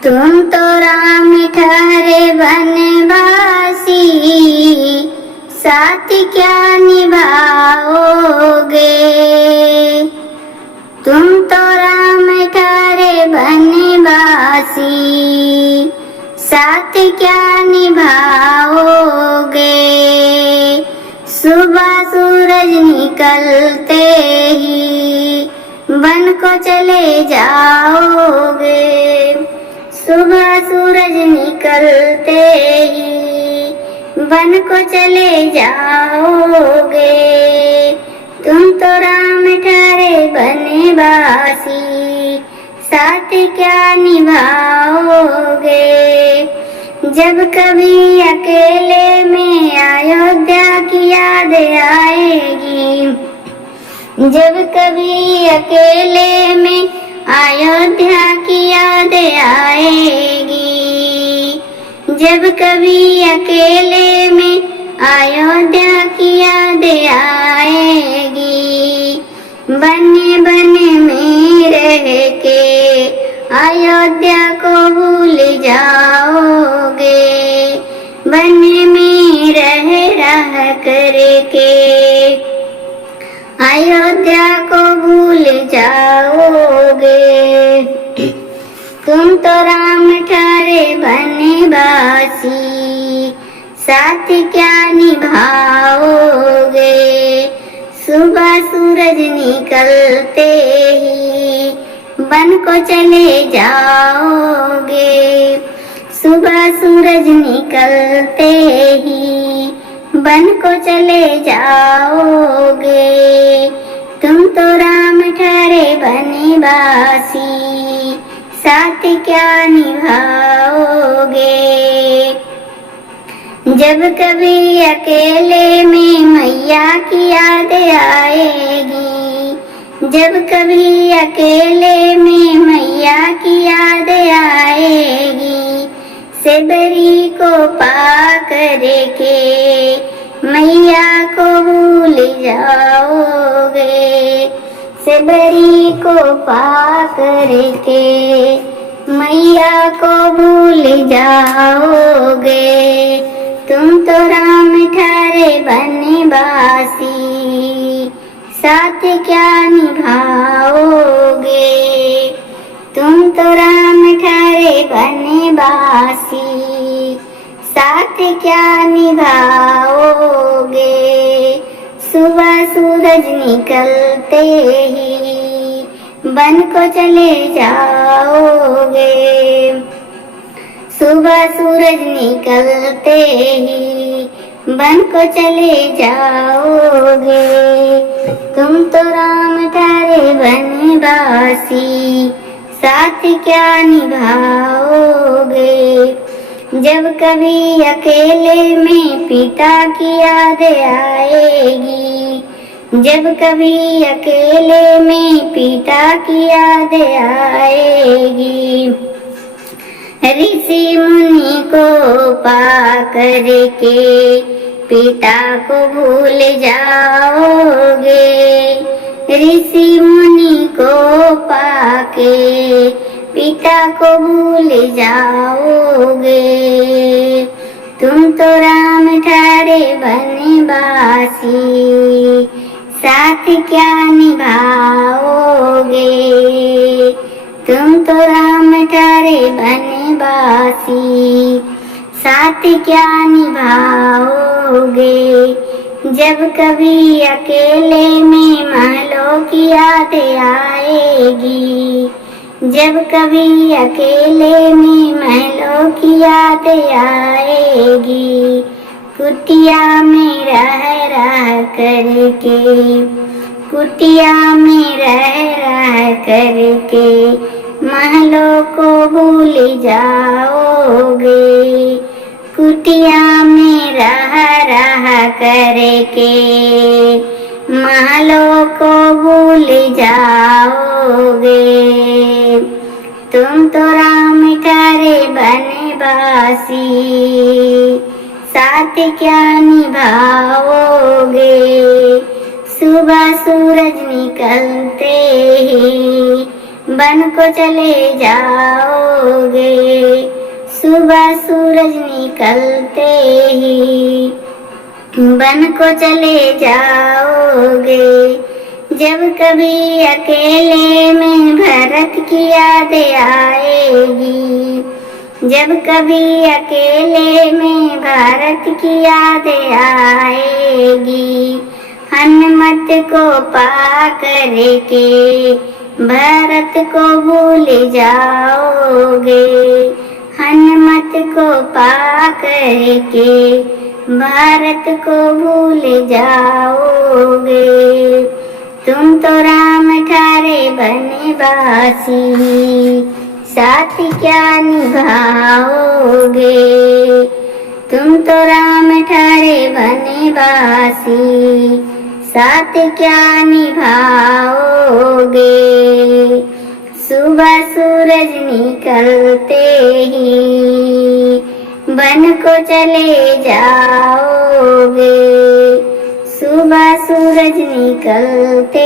तुम तो राम ठहरे बनवासी, साथ क्या निभाओगे। तुम तो राम ठहरे बनवासी, साथ क्या निभाओगे। सुबह सूरज निकलते ही बन को चले जाओगे। सुबह सूरज निकलते ही बन को चले जाओगे। तुम तो राम ठहरे बनवासी, साथ क्या निभाओगे। जब कभी अकेले में अयोध्या की याद आएगी, जब कभी अकेले में अयोध्या की याद आएगी, जब कभी अकेले में अयोध्या की याद आएगी। बने बने में रह के अयोध्या को भूल जाओगे। बने में रह करके अयोध्या को भूल जाओगे। तुम तो राम ठहरे बनवासी, साथ क्या निभाओगे। सुबह सूरज निकलते ही बन को चले जाओगे। सुबह सूरज निकलते ही बन को चले जाओगे। तुम तो राम ठहरे बनवासी, साथ क्या निभाओगे। जब कभी अकेले में मैया की याद आएगी, जब कभी अकेले में मैया की याद आएगी। सेबरी को पा करके मैया को भूल जाओगे। सेबरी को पा करके मैया को भूल जाओगे। तुम तो राम ठहरे बनवासी, साथ क्या निभाओगे। तुम तो राम ठहरे बनवासी, साथ क्या निभाओगे। सुबह सूरज निकलते ही बन को चले जाओगे। सुबह सूरज निकलते ही बन को चले जाओगे। तुम तो राम ठहरे बनवासी, साथ क्या निभाओगे। जब कभी अकेले में पिता की याद आएगी, जब कभी अकेले में पिता की याद आएगी। ऋषि मुनि को पा करके पिता को भूल जाओगे। ऋषि मुनि को पाके पिता को भूल जाओगे। तुम तो राम ठहरे बनवासी, साथ क्या निभाओगे। तुम तो राम ठहरे बनवासी, साथ क्या निभाओगे। जब कभी अकेले में महलों की याद आएगी, जब कभी अकेले में महलों की याद आएगी। कुटिया में रह करके, कुटिया में रह करके महलों को भूल जाओगे। कुटिया में रह करके महलों को भूल जाओगे। तुम तो राम ठहरे बनवासी, साथ क्या निभाओगे। सुबह सूरज निकलते ही बन को चले जाओगे। सुबह सूरज निकलते ही बन को चले जाओगे। जब कभी अकेले में भरत की याद आएगी, जब कभी अकेले में भारत की याद आएगी, हनुमत को पा करके भारत को भूल जाओगे। हनुमत को पा करके भारत को भूल जाओगे। तुम तो राम ठारे बनवासी, साथ क्या निभाओगे। तुम तो राम ठारे बनवासी, साथ क्या निभाओगे। सुबह सूरज निकलते ही बन को चले जाओगे। सुबह सूरज निकलते